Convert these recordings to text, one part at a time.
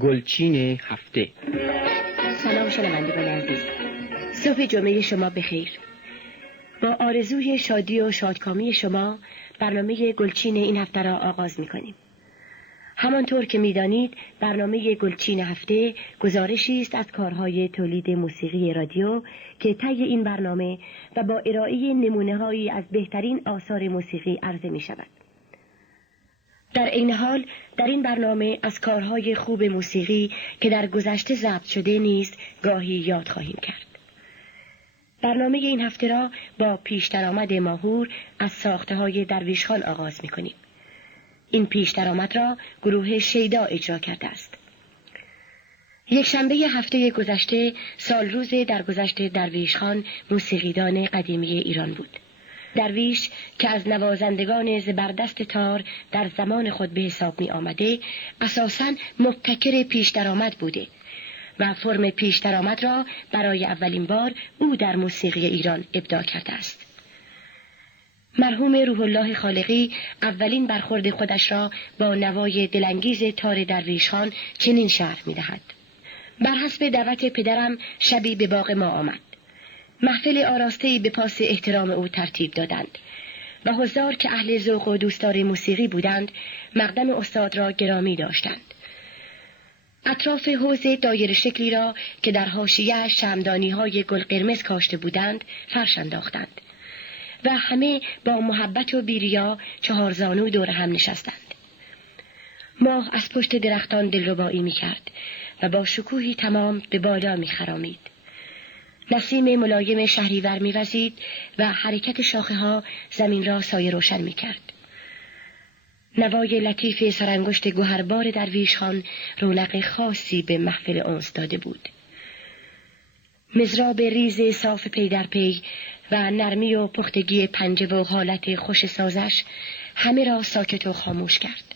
گلچین هفته. سلام شنوندگان عزیز، صبح جمعه شما بخیر. با آرزوی شادی و شادکامی شما برنامه گلچین این هفته را آغاز می‌کنیم. همانطور که می‌دانید برنامه گلچین هفته گزارشی است از کارهای تولید موسیقی رادیو که طی این برنامه و با ارائه نمونه‌هایی از بهترین آثار موسیقی عرضه می‌شود. در این حال در این برنامه از کارهای خوب موسیقی که در گذشته ضبط شده نیز گاهی یاد خواهیم کرد. برنامه این هفته را با پیش درآمد ماهور از ساخته‌های درویش خان آغاز می‌کنیم. این پیش درآمد را گروه شیدا اجرا کرده است. یک شنبه هفته گذشته سال روز درگذشت درویش خان موسیقیدان قدیمی ایران بود. درویش که از نوازندگان زبردست تار در زمان خود به حساب می آمده، اساساً مبتکر پیش درآمد بوده و فرم پیش درآمد را برای اولین بار او در موسیقی ایران ابداع کرده است. مرحوم روح الله خالقی اولین برخورد خودش را با نوای دلانگیز تار درویش خان چنین شرح می دهد: بر حسب دعوت پدرم شبی به باغ ما آمد. محفل آراسته‌ای به پاس احترام او ترتیب دادند و حضار که اهل ذوق و دوستدار موسیقی بودند مقدم استاد را گرامی داشتند. اطراف حوض دایره شکلی را که در حاشیه شمعدانی‌های گل قرمز کاشته بودند فرش انداختند و همه با محبت و بیریا چهارزانو دور هم نشستند. ماه از پشت درختان دلربایی می‌کرد و با شکوهی تمام به بالا می‌خرامید. نسیم ملایم شهریور می‌وزید و حرکت شاخه‌ها زمین را سایه روشن می‌کرد. نوای لطیف سرانگشت گوهربار درویش خان رونق خاصی به محفل انس داده بود. مزراب ریز صاف پی در پی و نرمی و پختگی پنجه و حالت خوش سازش همه را ساکت و خاموش کرد.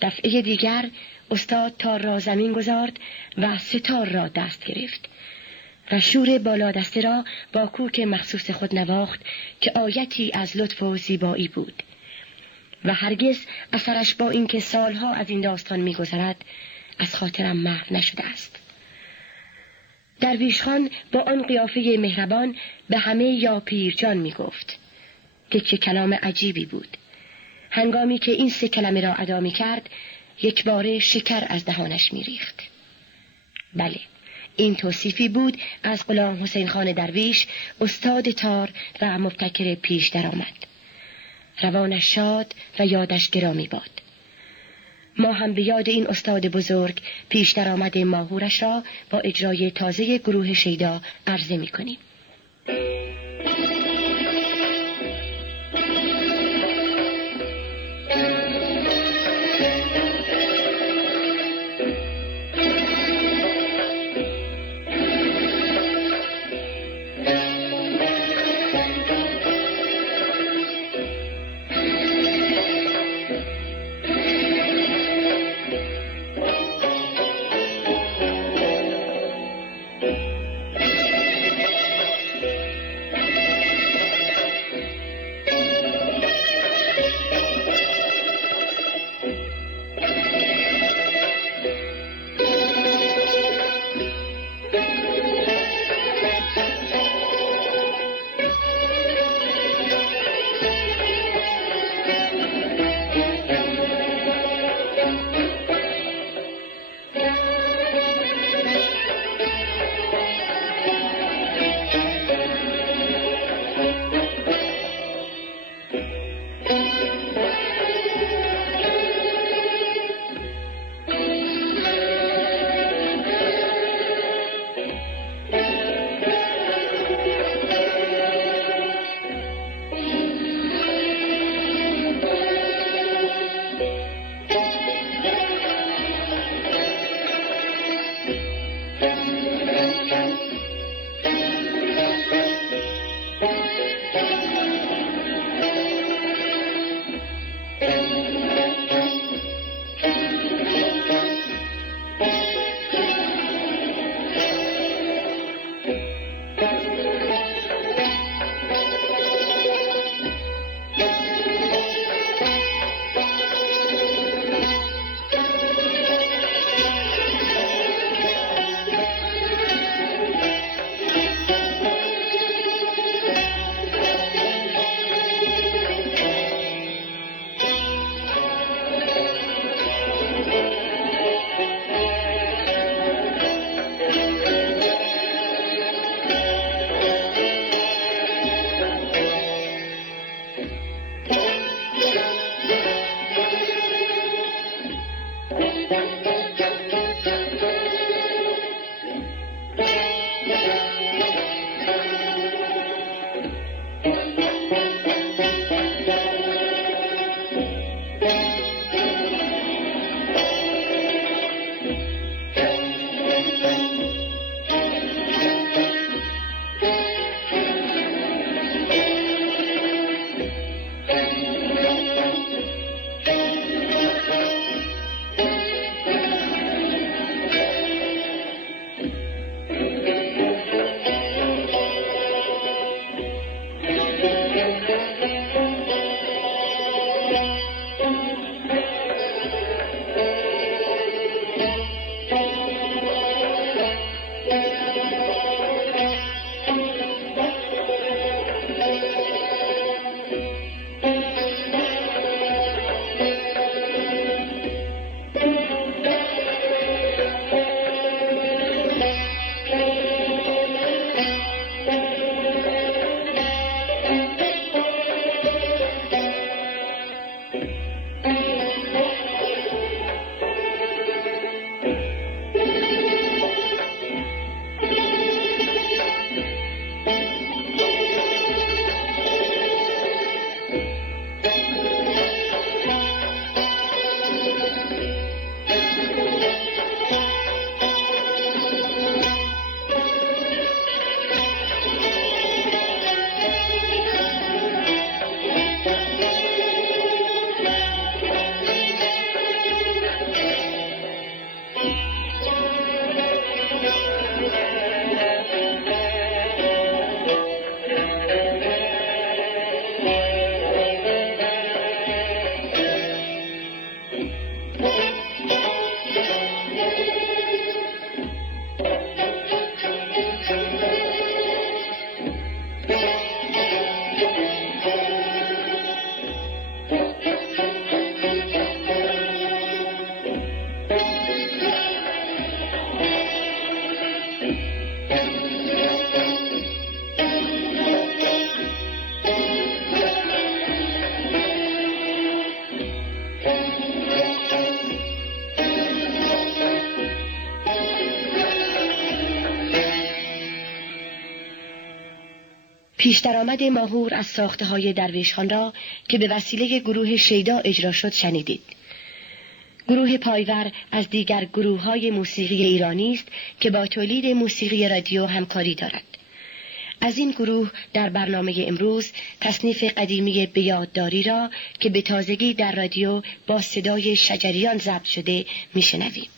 دفعه دیگر استاد تار را زمین گذارد و ستار را دست گرفت و شور بالا دسته را با کوک مخصوص خود نواخت که آیتی از لطف و زیبایی بود و هرگز اثرش با اینکه سالها از این داستان می‌گذرد از خاطرم محو نشده است. درویش خان با آن قیافه مهربان به همه یا پیرجان می‌گفت. تکه کلام عجیبی بود. هنگامی که این سه کلمه را ادا می‌کرد یک باره شکر از دهانش می‌ریخت. بله، این توصیفی بود از غلام حسین خان درویش، استاد تار و مبتکر پیش درآمد. روانش شاد و یادش گرامی باد. ما هم به یاد این استاد بزرگ پیش درآمد ماهورش را با اجرای تازه گروه شیدا عرضه می‌کنیم. پیش درآمد ماهور از ساخته‌های درویشان را که به وسیله گروه شیدا اجرا شد شنیدید. گروه پایور از دیگر گروه‌های موسیقی ایرانی است که با تولید موسیقی رادیو همکاری دارد. از این گروه در برنامه امروز تصنیف قدیمی به یادداری را که به تازگی در رادیو با صدای شجریان ضبط شده میشنویم.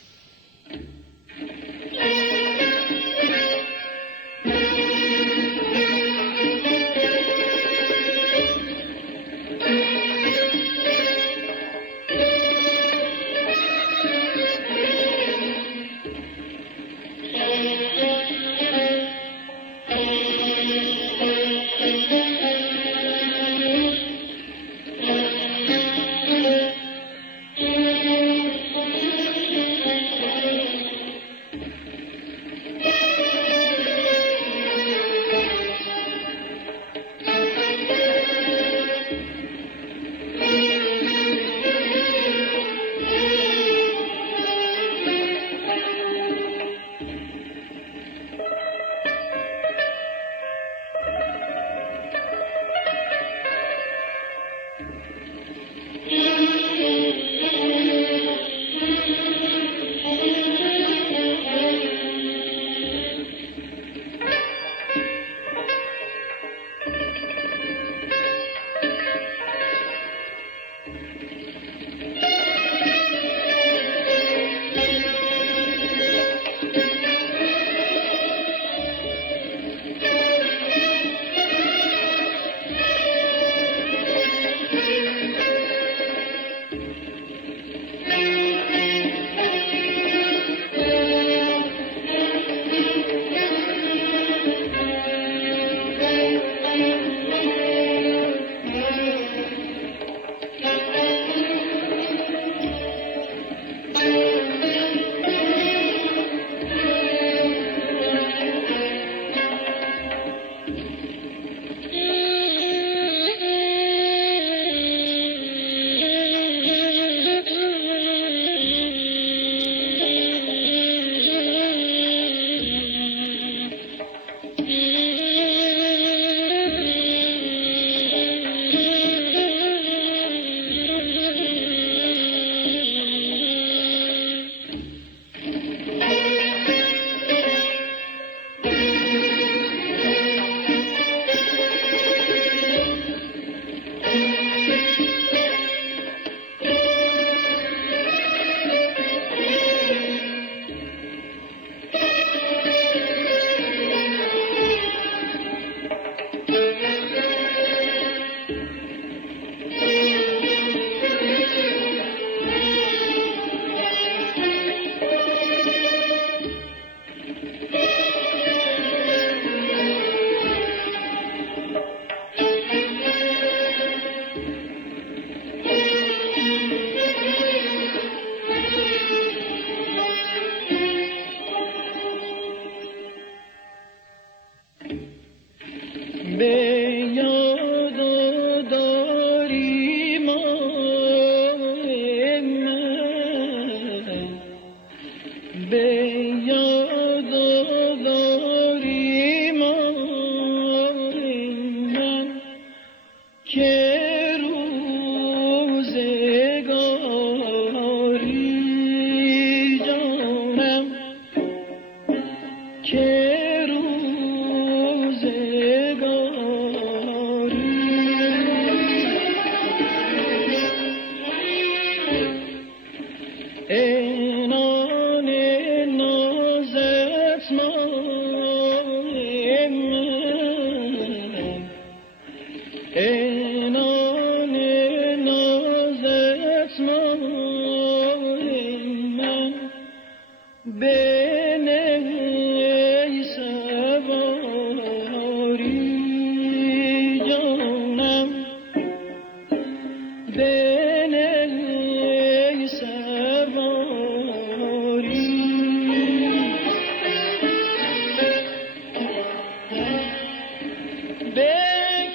به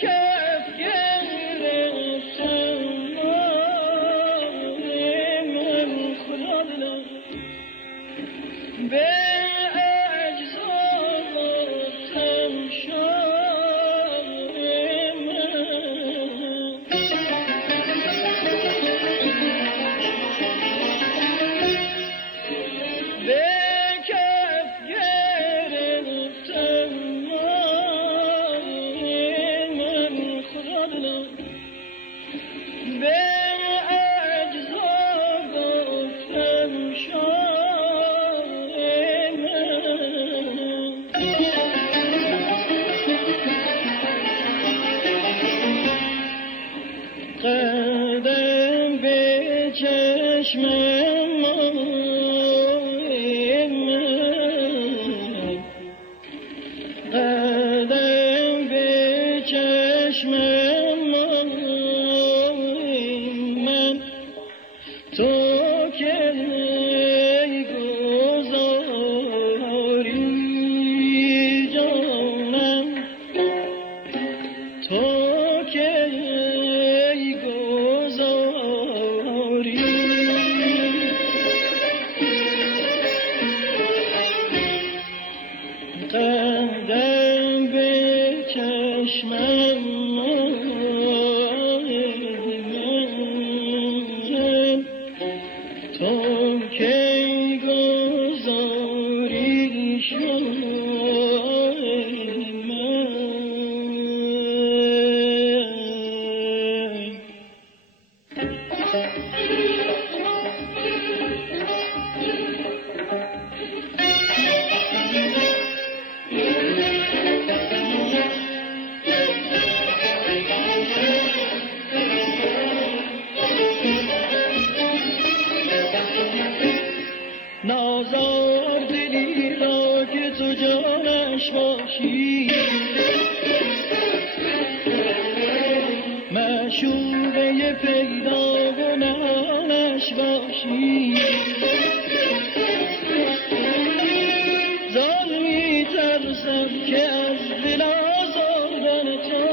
کف نازار دلی را که تو جانش باشی، معشوقه پیدا و نهانش باشی، زان می ترسم که از دل آزردن تو،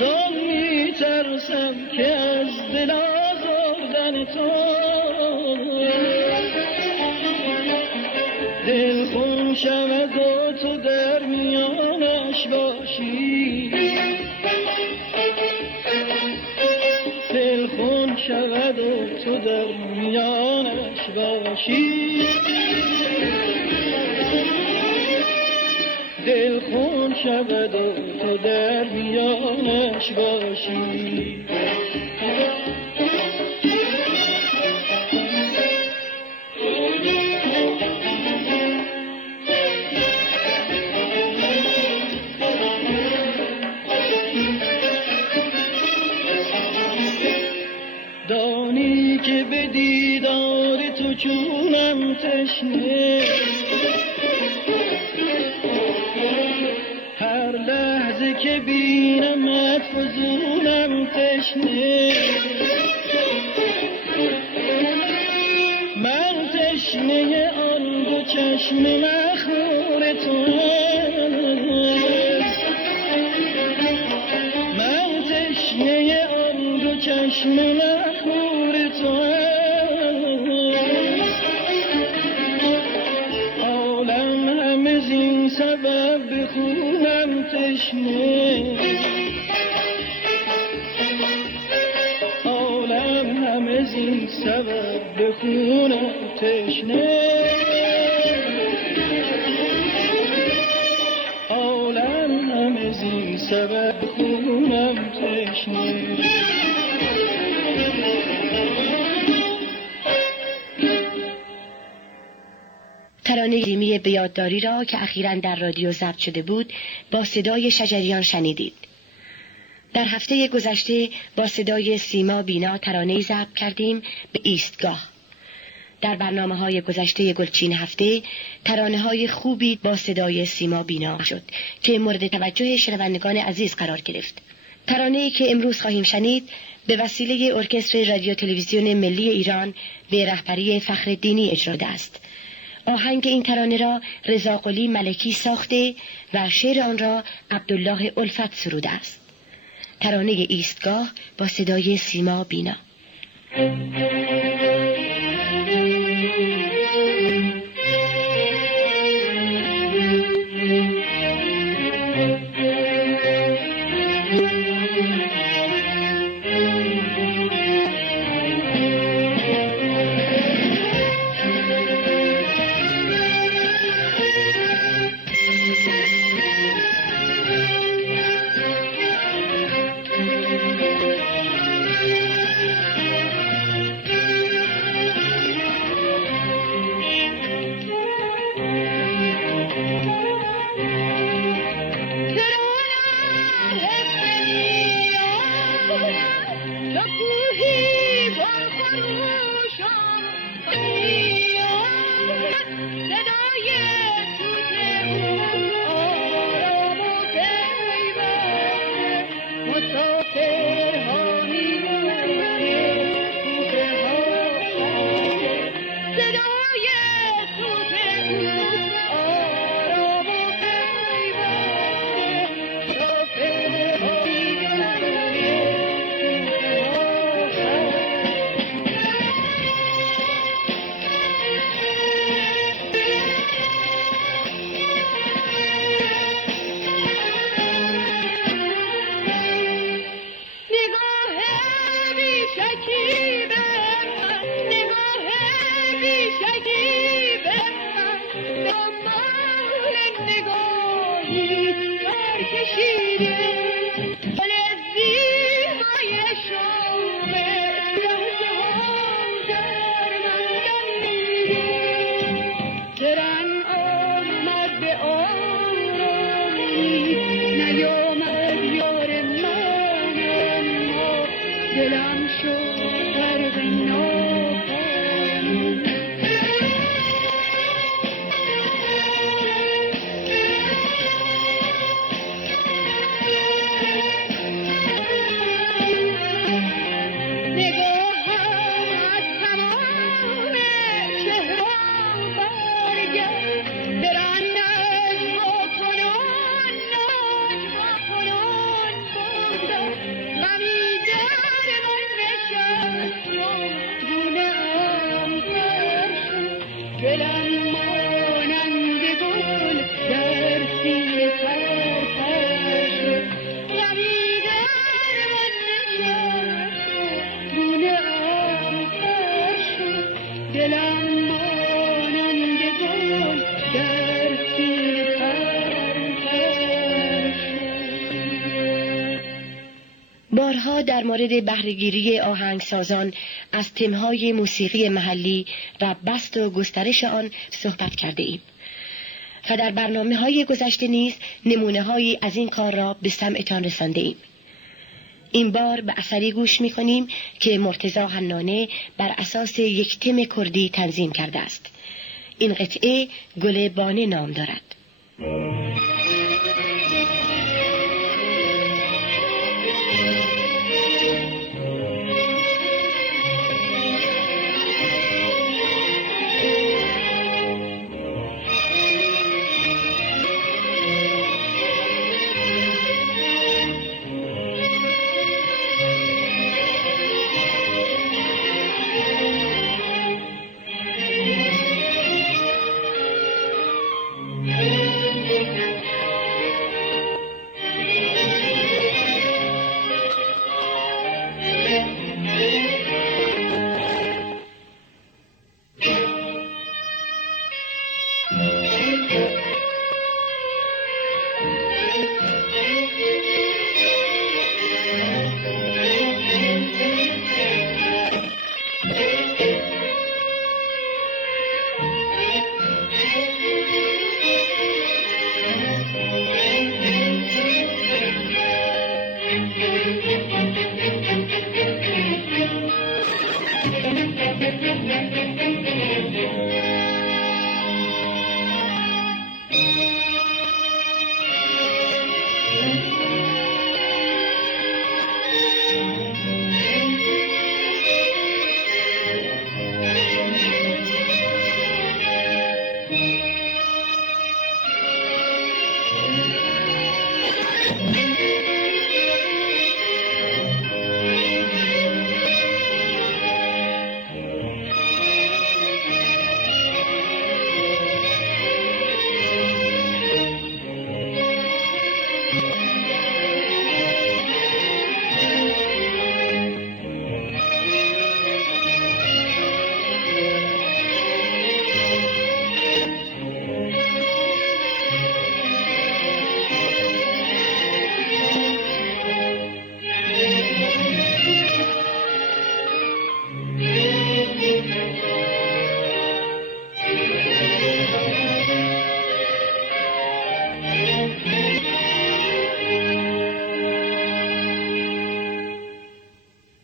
زان می ترسم که از دل آزردن تو، دل خون شود و تو در میانش باشی، دل خون شود و تو در میانش باشی، دل خون شود و تو در میانش باشی. دانی که به دیدار تو چونم تشنه، هر لحظه که بینمت فزونم تشنه، من تشنه آن دو چشم مخمور توام، من تشنه آن دو چشم مخمور توام، عالم همه زین سبب به خونم تشنه، عالم همه زین سبب به خونم تشنه، عالم همه زین سبب خونم تشنه. ترانه قدیمی به یادداری را که اخیراً در رادیو ضبط شده بود با صدای شجریان شنیدید. در هفته گذشته با صدای سیما بینا ترانه‌ای ضبط کردیم به ایستگاه. در برنامه‌های گذشته گلچین هفته ترانه‌های خوبی با صدای سیما بینا شد که مورد توجه شنوندگان عزیز قرار گرفت. ترانه‌ای که امروز خواهیم شنید به وسیله ارکستر رادیو تلویزیون ملی ایران به رهبری فخرالدینی اجرا شده است. آهنگ این ترانه را رضا قلی ملکی ساخته و شعر آن را عبدالله الفت سروده است. ترانه ایستگاه با صدای سیما بینا. بارها در مورد بهره‌گیری آهنگسازان از تمهای موسیقی محلی و بست و گسترش آن صحبت کرده ایم و در برنامه‌های گذشته نیز نمونه‌هایی از این کار را به سمعتان رسانده ایم. این بار به اثری گوش می‌کنیم که مرتضی حنانه بر اساس یک تم کردی تنظیم کرده است. این قطعه گل بانه نام دارد.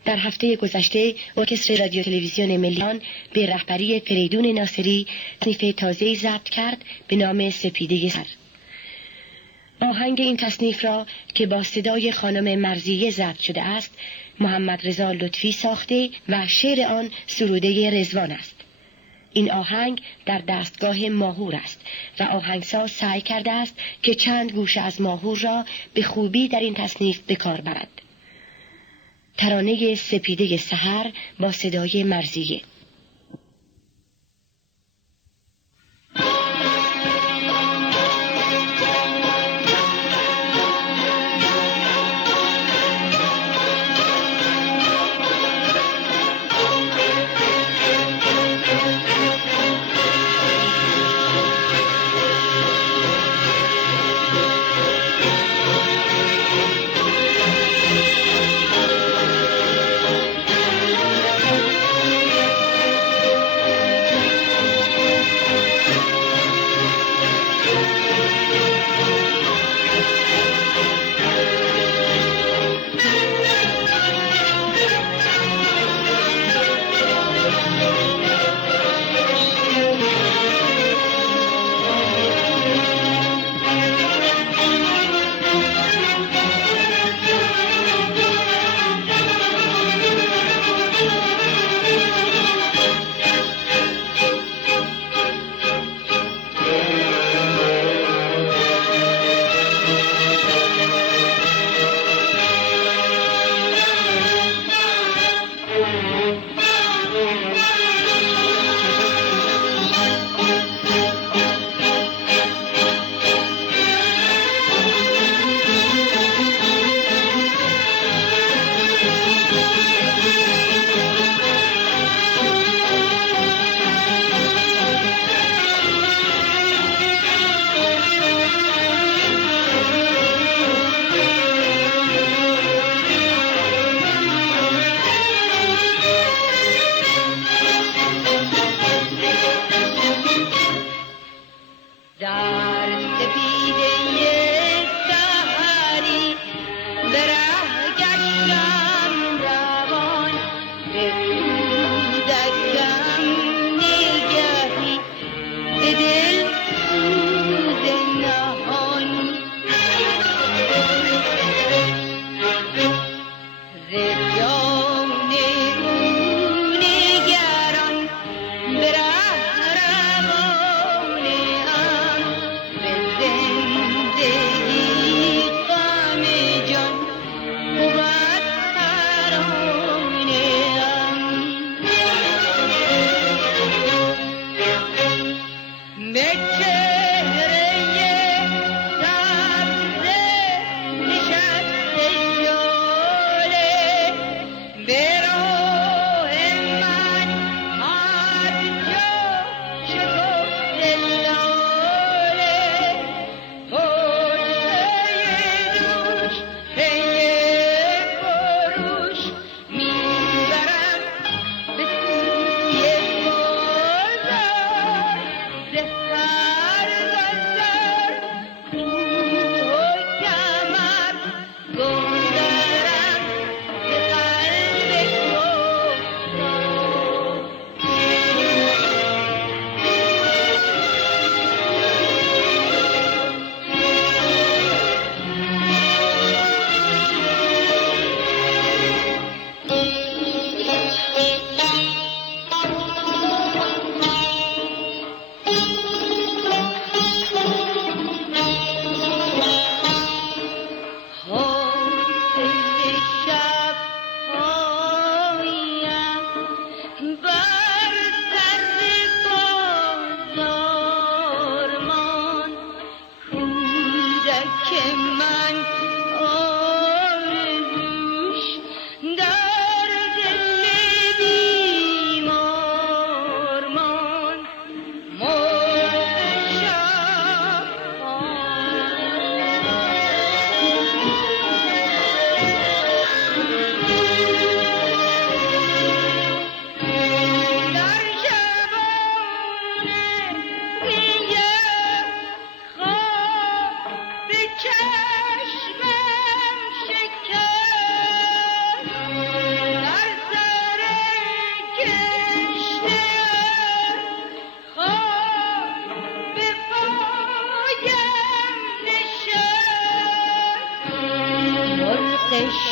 در هفته گذشته ارکستر رادیو تلویزیون ملیان به رهبری فریدون ناصری تصنیف تازه‌ای ضبط کرد به نام سپیده سر. آهنگ این تصنیف را که با صدای خانم مرضیه ضبط شده است محمد رضا لطفی ساخته و شعر آن سروده رضوان است. این آهنگ در دستگاه ماهور است و آهنگساز سعی کرده است که چند گوشه از ماهور را به خوبی در این تصنیف به کار برد. ترانه سپیده سحر با صدای مرضیه.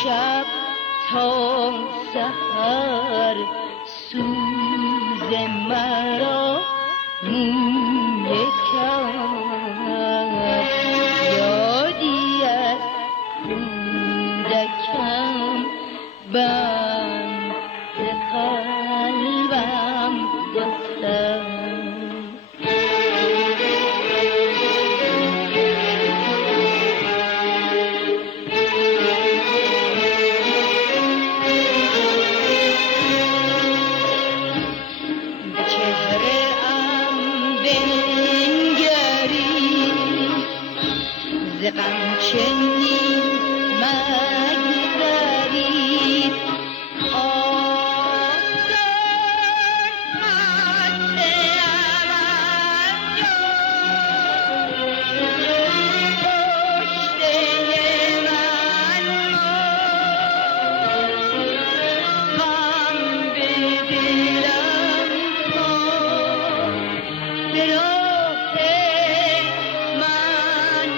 شب تا سحر سوز مرا موی کرد یادی از کودکم بند قلبم گفتم غم چنین مگذرید آسان حد پشته من غم به دلم به راه من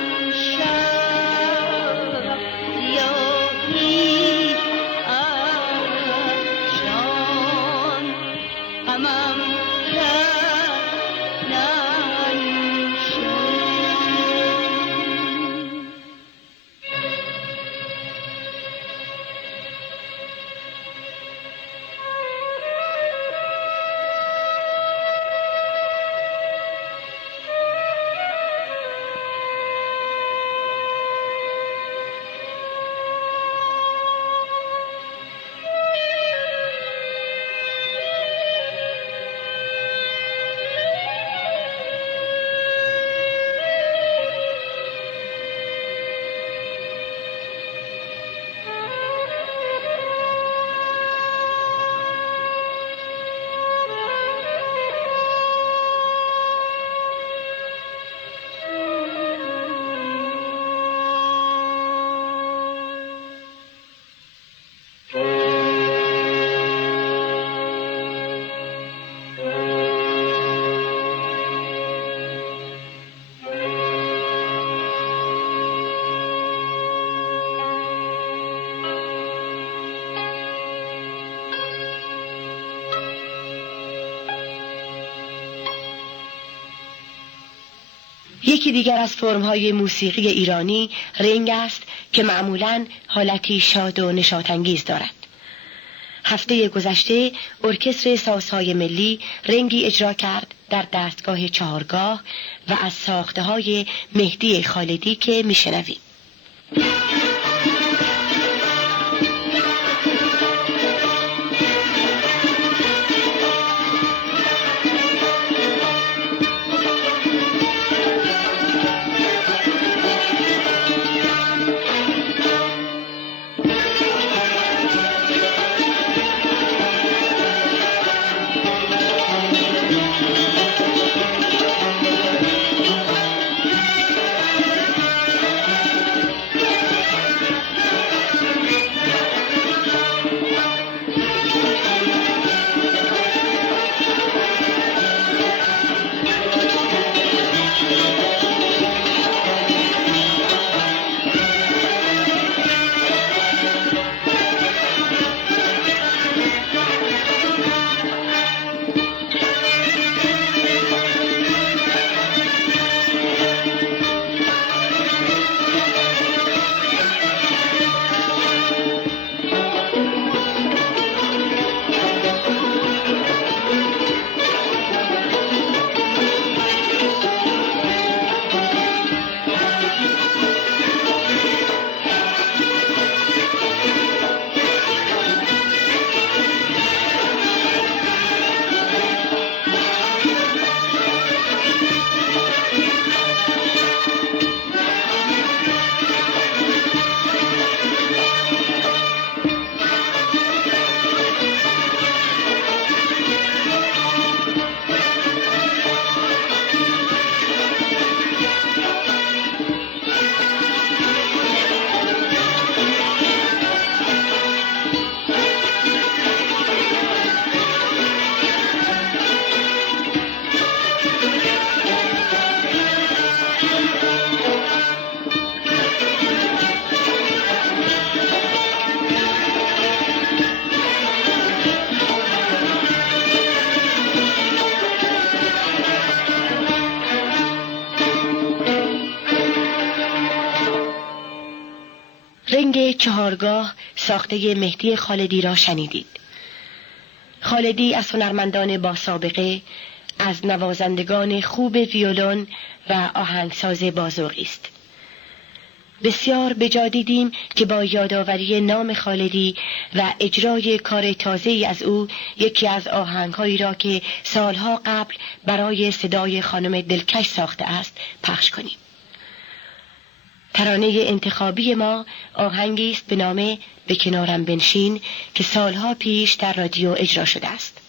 یکی دیگر از فرم‌های موسیقی ایرانی رنگ است که معمولاً حالتی شاد و نشاط‌انگیز دارد. هفته گذشته ارکستر سازهای ملی رنگی اجرا کرد در دستگاه چهارگاه و از ساخته‌های مهدی خالدی که میشنوید. زنگ چهارگاه ساخته مهدی خالدی را شنیدید. خالدی از هنرمندان با سابقه، از نوازندگان خوب ویولون و آهنگساز بازرگی است. بسیار بجا دیدیم که با یادآوری نام خالدی و اجرای کار تازه‌ای از او یکی از آهنگهایی را که سالها قبل برای صدای خانم دلکش ساخته است پخش کنیم. ترانه انتخابی ما آهنگی است به نام به کنارم بنشین که سالها پیش در رادیو اجرا شده است.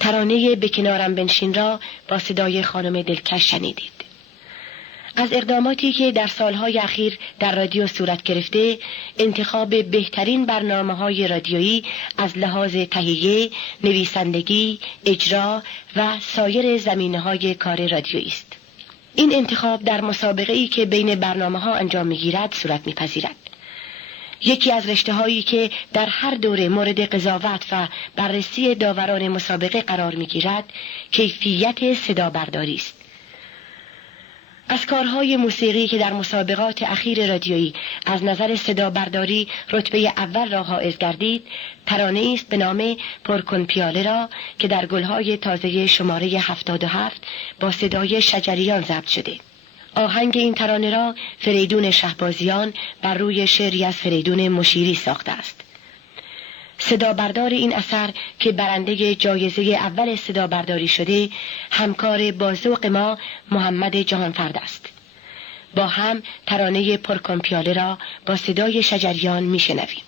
ترانه به کنارم بنشین را با صدای خانم دلکش شنیدید. از اقداماتی که در سالهای اخیر در رادیو صورت گرفته، انتخاب بهترین برنامه‌های رادیویی از لحاظ تهیه، نویسندگی، اجرا و سایر زمینه‌های کار رادیویی است. این انتخاب در مسابقه‌ای که بین برنامه‌ها انجام می‌گیرد صورت می‌پذیرد. یکی از رشته‌هایی که در هر دوره مورد قضاوت و بررسی داوران مسابقه قرار می‌گیرد، کیفیت صدابرداری است. از کارهای موسیقی که در مسابقات اخیر رادیویی از نظر صدابرداری رتبه اول را حائز گردید، ترانه است به نام پرکن پیاله را که در گلهای تازه شماره 77 با صدای شجریان ضبط شده. آهنگ این ترانه را فریدون شهبازیان بر روی شعری از فریدون مشیری ساخته است. صدابردار این اثر که برنده جایزه اول صدابرداری شده، همکار با ذوق ما محمد جهانفرد است. با هم ترانه پرکن پیاله را با صدای شجریان میشنویم.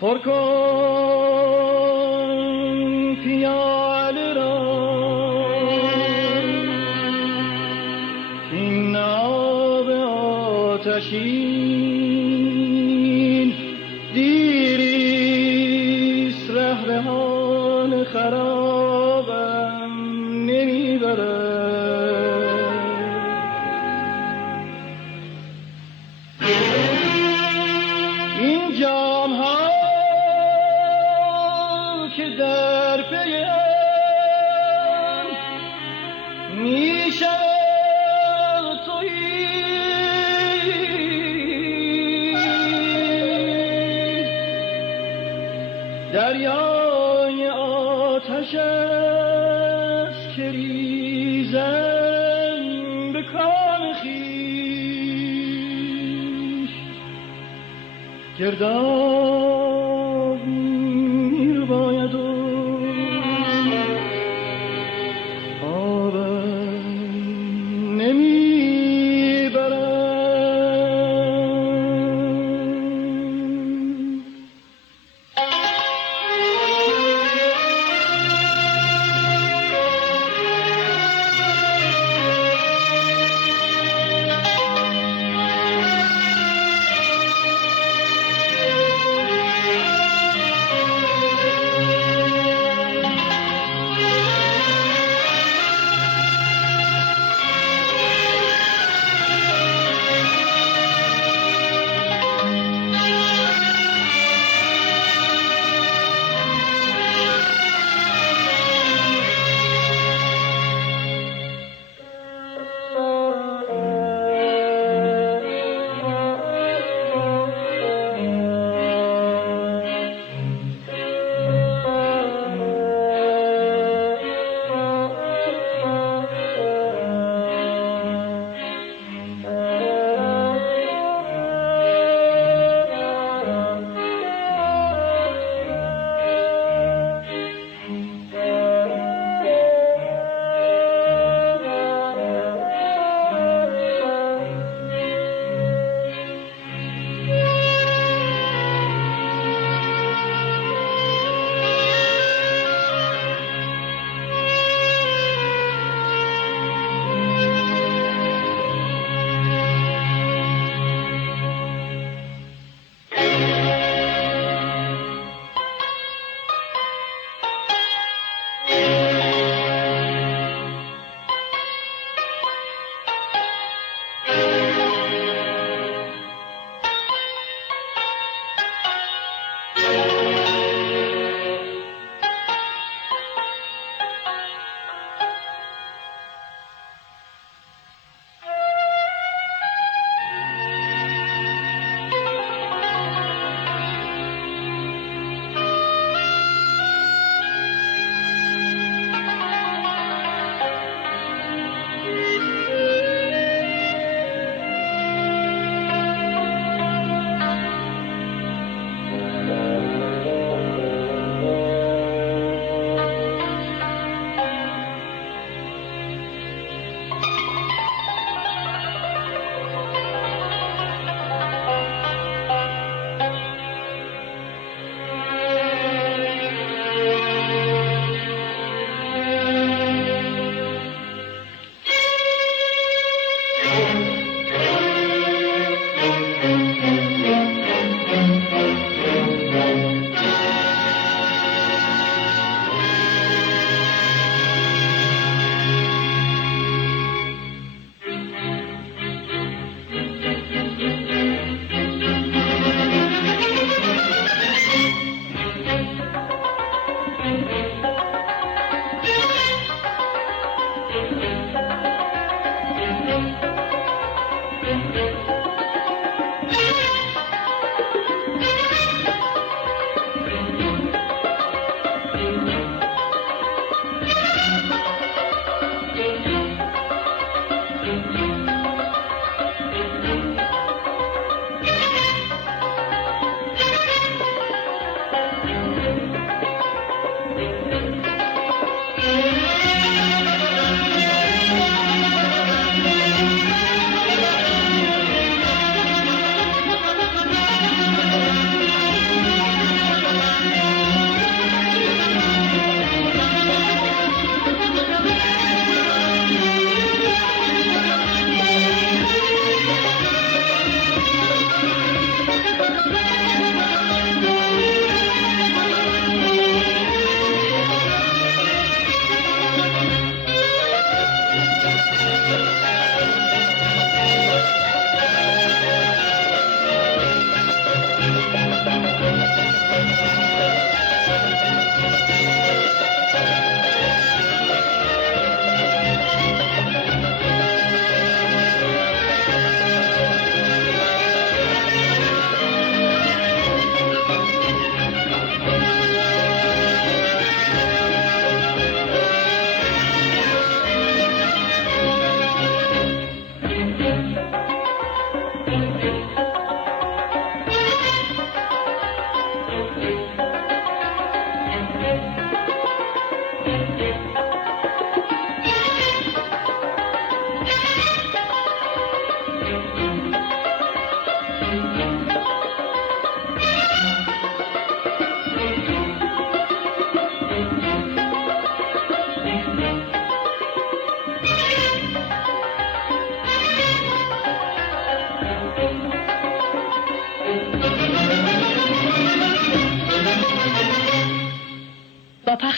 پر کن پیاله را این آب آتشین دیریست رهروان خرابم نمیبرد. این جام ها که در پیم میشود تویی، دریای آتش است که ریزم به کام خویش، گرداب میر باید و آبم نمیبرم.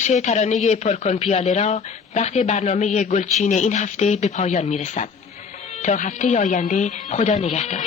پخش ترانه پرکن پیاله را وقت برنامه گلچین این هفته به پایان می رسد. تا هفته آینده خدا نگهدار.